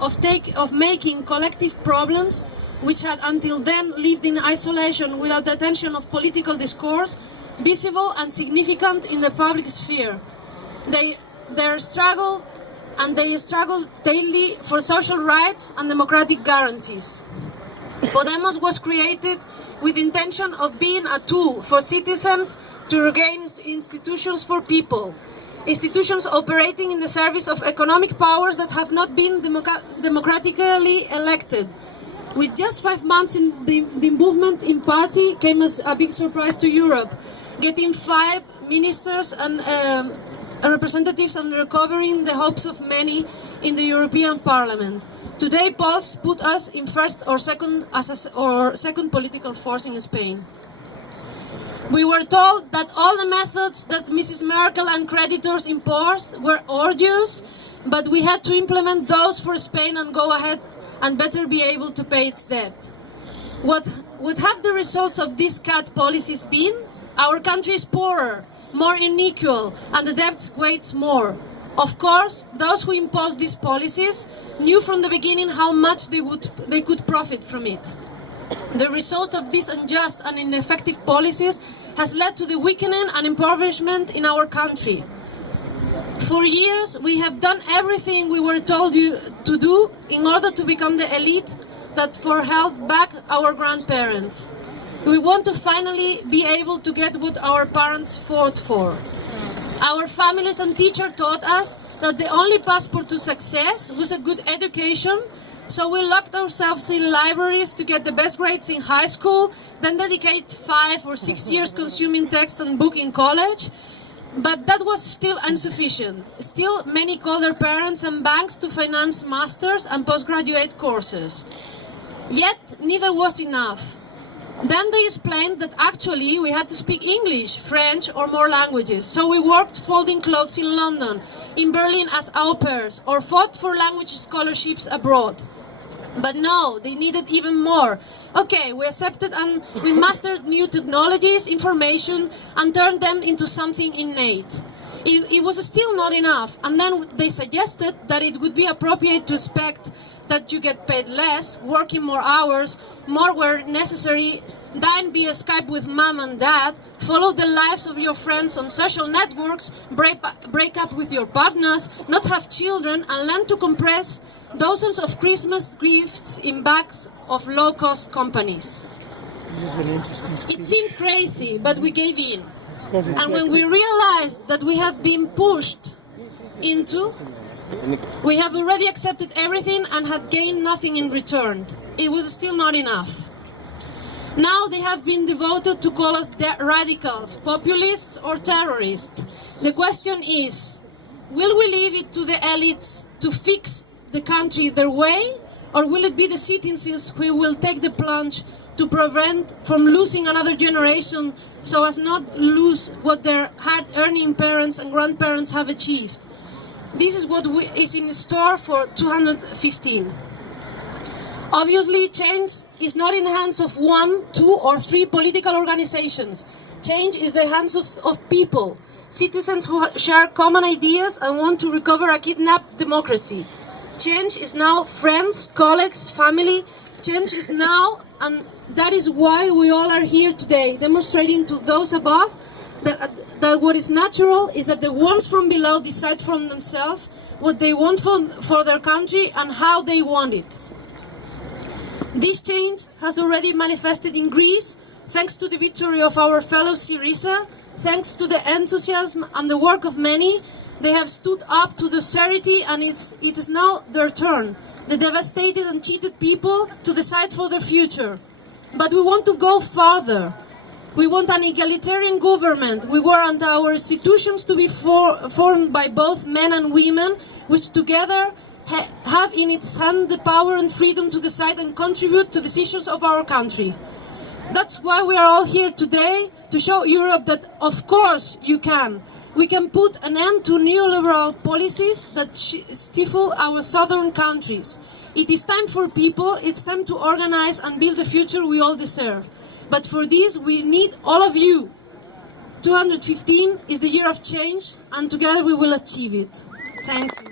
of making collective problems, which had until then lived in isolation without the attention of political discourse, visible and significant in the public sphere. They struggle daily for social rights and democratic guarantees. Podemos was created with the intention of being a tool for citizens to regain institutions for people, institutions operating in the service of economic powers that have not been democratically elected. With just 5 months in the movement in party came as a big surprise to Europe, getting 5 ministers and representatives and recovering the hopes of many in the European Parliament. Today, polls put us in first or second political force in Spain. We were told that all the methods that Mrs. Merkel and creditors imposed were odious, but we had to implement those for Spain and go ahead and better be able to pay its debt. What would have the results of these cut policies been? Our country is poorer, more unequal, and the debt weighs more. Of course, those who imposed these policies knew from the beginning how much they could profit from it. The results of these unjust and ineffective policies has led to the weakening and impoverishment in our country. For years, we have done everything we were told to do in order to become the elite that held back our grandparents. We want to finally be able to get what our parents fought for. Our families and teachers taught us that the only passport to success was a good education, so we locked ourselves in libraries to get the best grades in high school, then dedicate 5 or 6 years consuming text and book in college. But that was still insufficient. Still, many called their parents and banks to finance masters and postgraduate courses. Yet, neither was enough. Then they explained that actually we had to speak English, French or more languages. So we worked folding clothes in London, in Berlin as au pairs, or fought for language scholarships abroad. But no, they needed even more. Okay, we accepted and we mastered new technologies, information, and turned them into something innate. It was still not enough, and then they suggested that it would be appropriate to expect that you get paid less, working more hours, more where necessary, dine via Skype with mom and dad, follow the lives of your friends on social networks, break up with your partners, not have children, and learn to compress dozens of Christmas gifts in bags of low-cost companies. It seemed crazy, but we gave in. And when we realized that we have been pushed into, we have already accepted everything and had gained nothing in return. It was still not enough. Now they have been devoted to call us radicals, populists or terrorists. The question is, will we leave it to the elites to fix the country their way, or will it be the citizens who will take the plunge to prevent from losing another generation so as not lose what their hard-earning parents and grandparents have achieved? This is what is in store for 215. Obviously, change is not in the hands of 1, 2, or 3 political organizations. Change is in the hands of people, citizens who share common ideas and want to recover a kidnapped democracy. Change is now friends, colleagues, family. Change is now, and that is why we all are here today, demonstrating to those above that what is natural is that the ones from below decide for themselves what they want for their country and how they want it. This change has already manifested in Greece, thanks to the victory of our fellow Syriza, thanks to the enthusiasm and the work of many. They have stood up to the austerity, and it is now their turn, the devastated and cheated people, to decide for their future. But we want to go further. We want an egalitarian government. We want our institutions to be formed by both men and women, which together have in its hand the power and freedom to decide and contribute to decisions of our country. That's why we are all here today, to show Europe that, of course, you can. We can put an end to neoliberal policies that stifle our southern countries. It is time for people, it's time to organize and build the future we all deserve. But for this, we need all of you. 215 is the year of change, and together we will achieve it. Thank you.